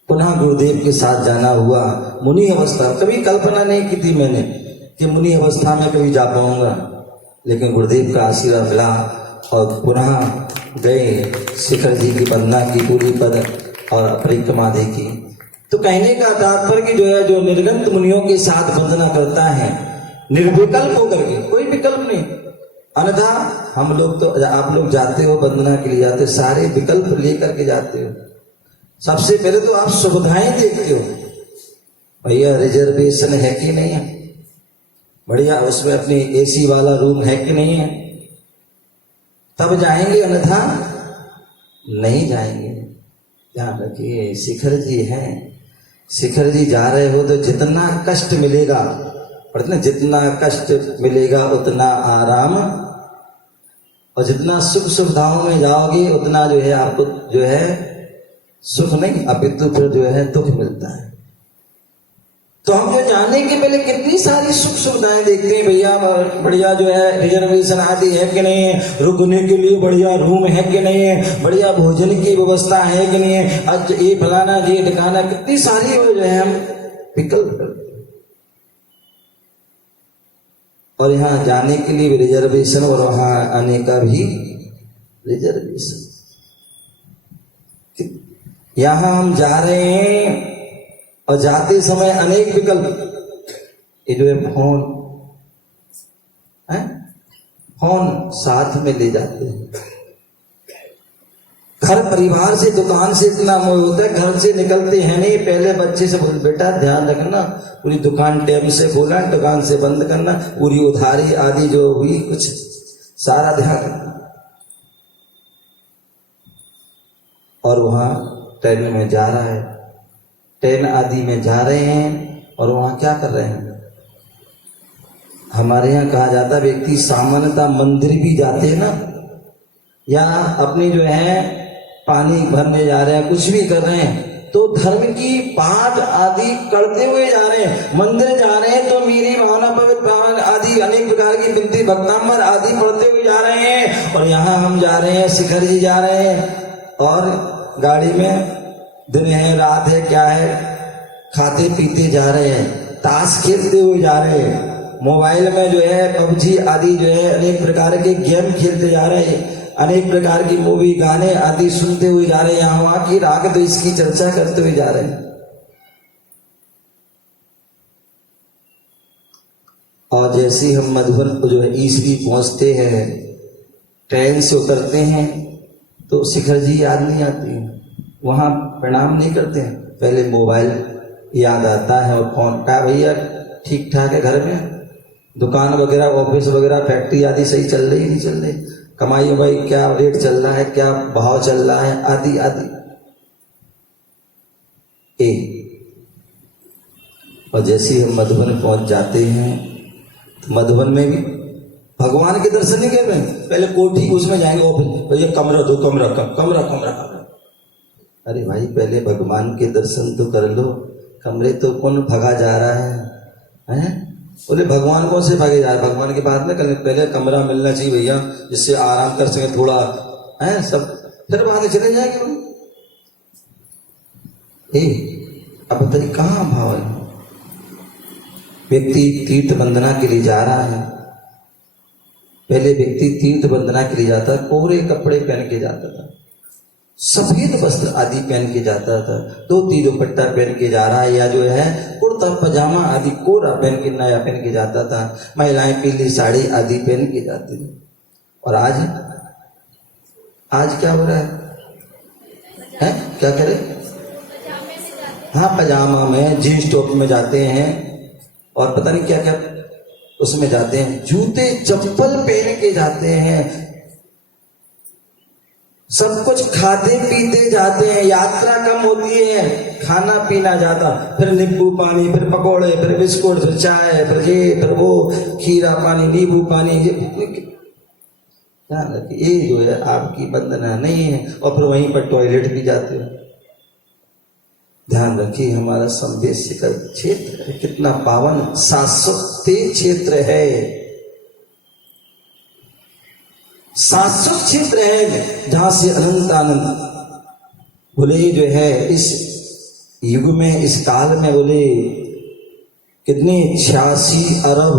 पुनः गुरुदेव के साथ जाना हुआ। मुनि अवस्था, कभी कल्पना नहीं की थी मैंने कि मुनि अवस्था में कभी जा पाऊंगा, लेकिन गुरुदेव का आशीर्वाद मिला और पुनः गए, शिखर जी की वंदना की, पूरी पद और परिक्रमा देखी। तो कहने का तात्पर्य कि जो है, जो निर्गंत मुनियों के साथ वंदना करता है निर्विकल्प होकर के, कोई विकल्प नहीं। अन्यथा हम लोग तो, आप लोग जाते हो वंदना के लिए, जाते सारे विकल्प लेकर के जाते हो। सबसे पहले तो आप सुविधाएं देखते हो, भैया रिजर्वेशन है कि नहीं है, बढ़िया उसमें अपनी एसी वाला रूम है कि नहीं है, तब जाएंगे, अन्यथा नहीं जाएंगे। ध्यान रखिए, शिखर जी हैं, शिखर जी जा रहे हो तो जितना कष्ट मिलेगा, जितना कष्ट मिलेगा उतना आराम, और जितना सुख सुविधाओं में जाओगे उतना जो है आपको जो है सुख नहीं, अपितु फिर जो है दुख मिलता है। तो हम जो जाने के पहले कितनी सारी सुख सुविधाएं देखते हैं, भैया बढ़िया जो है रिजर्वेशन आदि है कि नहीं है, रुकने के लिए बढ़िया रूम है कि नहीं है, बढ़िया भोजन की व्यवस्था है कि नहीं है, आज ये फलाना ये ठिकाना, कितनी सारी हो जो है हम विकल्प करते हैं। और यहाँ जाने के लिए भी रिजर्वेशन और वहां आने का भी रिजर्वेशन। यहां हम जा रहे हैं और जाते समय अनेक विकल्प, ये जो है फोन है, फोन साथ में ले जाते हैं। घर परिवार से, दुकान से इतना मोह होता है, घर से निकलते हैं नहीं, पहले बच्चे से बोल, बेटा ध्यान रखना, पूरी दुकान टाइम से खोलना, दुकान से बंद करना, पूरी उधारी आदि जो हुई कुछ सारा ध्यान रखना। और वहां ट्रेन में जा रहा है, ट्रेन आदि में जा रहे हैं और वहां क्या कर रहे हैं। हमारे यहाँ कहा जाता, व्यक्ति सामान्यतः मंदिर भी जाते हैं ना, या अपनी जो है पानी भरने जा रहे हैं, कुछ भी कर रहे हैं, तो धर्म की पाठ आदि करते हुए जा रहे हैं। मंदिर जा रहे हैं तो मेरी भावना पवित्र भावना आदि अनेक प्रकार की विनती भक्तांबर आदि पढ़ते हुए जा रहे हैं। और यहाँ हम जा रहे हैं, शिखर जी जा रहे हैं, और गाड़ी में दिन है रात है क्या है, खाते पीते जा रहे हैं, ताश खेलते हुए जा रहे हैं, मोबाइल में जो है पबजी आदि जो है अनेक प्रकार के गेम खेलते जा रहे हैं, अनेक प्रकार की मूवी गाने आदि सुनते हुए जा रहे हैं, यहाँ वहां की राग तो इसकी चर्चा करते हुए जा रहे हैं। और जैसे ही हम मधुबन जो है ईसरी पहुंचते हैं, ट्रेन से उतरते हैं, तो शिखर जी याद नहीं आती है। वहां प्रणाम नहीं करते हैं, पहले मोबाइल याद आता है और फोन का, भैया ठीक ठाक है घर में, दुकान वगैरह, ऑफिस वगैरह, फैक्ट्री आदि सही चल रही नहीं चल रही, कमाई वमाई क्या रेट चल रहा है, क्या भाव चल रहा है, आदि आदि। और जैसे ही हम मधुबन पहुंच जाते हैं तो मधुबन में भी भगवान के दर्शन नहीं कर रहे हैं, पहले कोठी उसमें जाएंगे, ऑफिस भैया कमरा दो, कमरा कमरा कमरा कमरा। अरे भाई पहले भगवान के दर्शन तो कर लो, कमरे तो कौन भगा जा रहा है, हैं? बोले भगवान कौन से भागे जा रहे, भगवान की बात ना करें, पहले कमरा मिलना चाहिए भैया, जिससे आराम कर सके थोड़ा, है सब, फिर बाद में चले जाएंगे। अब बताइए कहाँ भाव है। व्यक्ति तीर्थ वंदना के लिए जा रहा है, पहले व्यक्ति तीर्थ वंदना के लिए जाता, कोरे कपड़े पहन के जाता था, सफेद वस्त्र आदि पहन के जाता था, धोती दुपट्टा पहन के जा रहा है, या जो है कुर्ता पजामा आदि कोरा पहन के, नया पहन के जाता था, महिलाएं पीली साड़ी आदि पहन के जाती थी। और आज क्या हो रहा है? क्या करे? हाँ, पजामा में, जींस टॉप में जाते हैं और पता नहीं क्या क्या उसमें जाते हैं, जूते चप्पल पहन के जाते हैं, सब कुछ खाते पीते जाते हैं, यात्रा कम होती है, खाना पीना ज्यादा, फिर नींबू पानी, फिर पकोड़े, फिर बिस्कुट, फिर चाय, फिर वो खीरा पानी, नींबू पानी, ध्यान रखिए ये जो है आपकी वंदना नहीं है। और फिर वहीं पर टॉयलेट भी जाते हो। ध्यान रखिए हमारा संदेश का क्षेत्र कितना पावन शाश्वत क्षेत्र है, शाश्वत क्षेत्र है जहां से अनंत आनंद। बोले जो है इस युग में, इस काल में, बोले कितने 86 अरब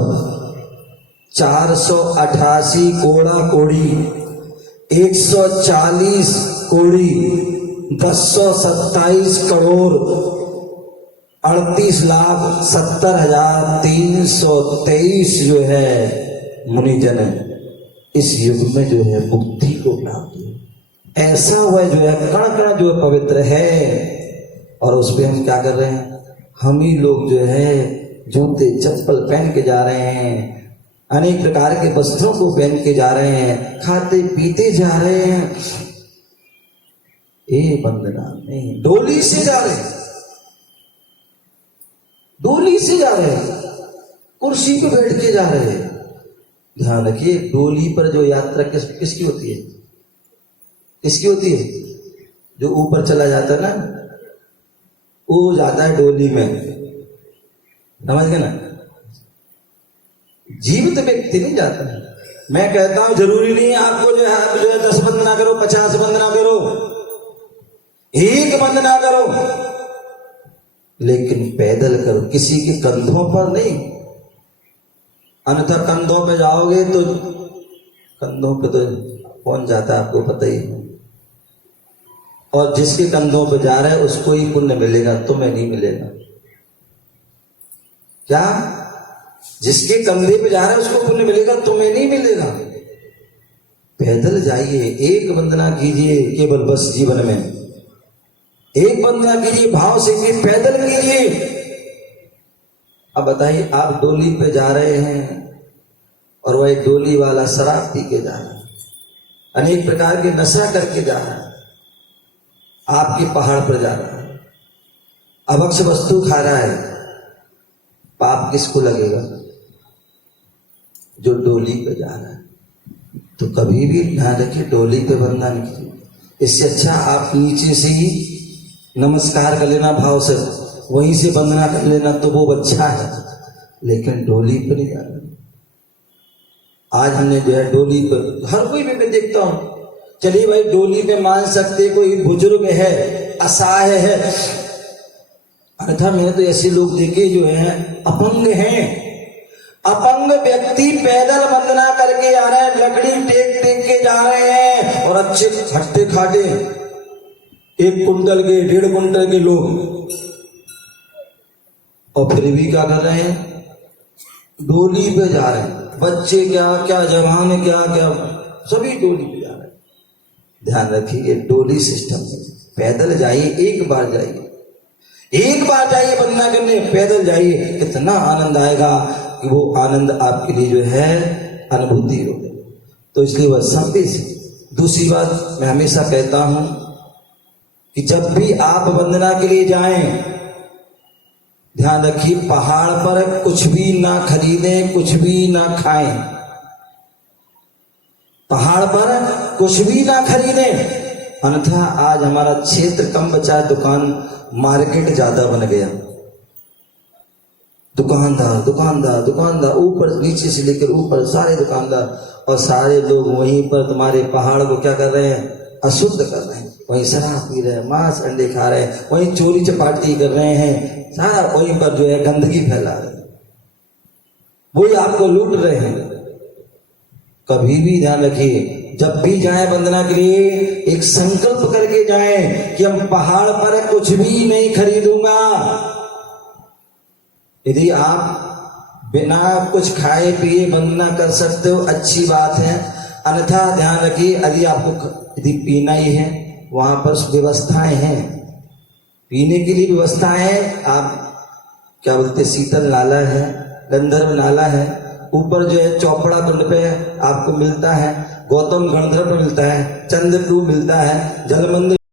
488 कोड़ा कोड़ी 140 कोड़ी 1027 करोड़ 38,70,323 जो है मुनिजन इस युग में जो है मुक्ति को प्राप्त हुआ। ऐसा हुआ जो है कण कण जो पवित्र है, और उस पे हम क्या कर रहे हैं? हम ही लोग जो है जूते चप्पल पहन के जा रहे हैं, अनेक प्रकार के वस्त्रों को पहन के जा रहे हैं, खाते पीते जा रहे हैं। ये वंदना नहीं, डोली से जा रहे हैं, डोली से जा रहे हैं, कुर्सी पे बैठ के जा रहे हैं। ध्यान रखिए डोली पर जो यात्रा किसकी होती है? किसकी होती है? जो ऊपर चला जाता है ना, वो जाता है डोली में, समझ गए ना? जीवित व्यक्ति नहीं जाता है। मैं कहता हूं जरूरी नहीं है आपको जो है 10 वंदना करो, 50 वंदना करो, 1 वंदना करो, लेकिन पैदल करो, किसी के कंधों पर नहीं। अन्यथा कंधों पे जाओगे तो कंधों पे तो कौन जाता है आपको पता ही है, और जिसके कंधों पे जा रहा है उसको ही पुण्य मिलेगा, तुम्हें नहीं मिलेगा। क्या? जिसके कंधे पे जा रहा है उसको पुण्य मिलेगा, तुम्हें नहीं मिलेगा। पैदल जाइए, 1 वंदना कीजिए, केवल बस जीवन में 1 वंदना कीजिए, भाव से भी पैदल कीजिए। अब बताइए आप डोली पे जा रहे हैं और वह डोली वाला शराब पी के जा रहा है, अनेक प्रकार के नशा करके जा रहा है, आपके पहाड़ पर जा रहा है, अभक्ष वस्तु खा रहा है, पाप किसको लगेगा? जो डोली पे जा रहा है। तो कभी भी ध्यान रखिए डोली पे वंदना नहीं कीजिए। इससे अच्छा आप नीचे से ही नमस्कार कर लेना, भाव से वहीं से वंदना कर लेना, तो वो अच्छा है, लेकिन डोली पे नहीं जाना। आज हमने जो है डोली पर, हर कोई भी मैं देखता हूं, चलिए भाई डोली पे मान सकते, कोई बुजुर्ग है, असहाय है, अन्यथा मैंने तो ऐसे लोग देखे जो है अपंग हैं। अपंग व्यक्ति पैदल वंदना करके जा रहे हैं, लकड़ी टेक टेक के जा रहे हैं, और अच्छे खट्टे खाटे 1 कुंटल के 1.5 कुंटल के लोग, और फिर भी क्या कर रहे हैं? डोली पे जा रहे हैं। बच्चे क्या क्या, जवान क्या क्या, सभी डोली पे जा रहे हैं। ध्यान रखिए डोली सिस्टम पैदल जाइए, एक बार जाइए, एक बार जाइए वंदना करने, पैदल जाइए, कितना आनंद आएगा कि वो आनंद आपके लिए जो है अनुभूति हो। तो इसलिए वह सब से। दूसरी बात मैं हमेशा कहता हूं कि जब भी आप वंदना के लिए जाएं, ध्यान रखिए पहाड़ पर कुछ भी ना खरीदें, कुछ भी ना खाएं। पहाड़ पर कुछ भी ना खरीदें, अन्यथा आज हमारा क्षेत्र कम बचा, दुकान मार्केट ज्यादा बन गया। दुकानदार दुकानदार दुकानदार, ऊपर नीचे से लेकर ऊपर सारे दुकानदार, और सारे लोग वहीं पर तुम्हारे पहाड़ को क्या कर रहे हैं, अशुद्ध कर रहे हैं। वहीं शराब पी रहे हैं, मांस अंडे खा रहे हैं, वहीं चोरी चपाटी कर रहे हैं, सारा वहीं पर जो है गंदगी फैला रहे हैं, वही आपको लूट रहे हैं। कभी भी ध्यान रखिए, जब भी जाएं वंदना के लिए एक संकल्प करके जाएं कि हम पहाड़ पर कुछ भी नहीं खरीदूंगा। यदि आप बिना कुछ खाए पिए वंदना कर सकते हो, अच्छी बात है, अन्यथा ध्यान रखिए यदि आपको यदि पीना ही है, वहां पर व्यवस्थाएं हैं, पीने के लिए व्यवस्थाएं हैं। आप क्या बोलते, शीतल नाला है, गंधर्व नाला है, ऊपर जो है चौपड़ा कुंड पे आपको मिलता है, गौतम गंधर्व मिलता है, चंद्रदूत मिलता है, जल मंदिर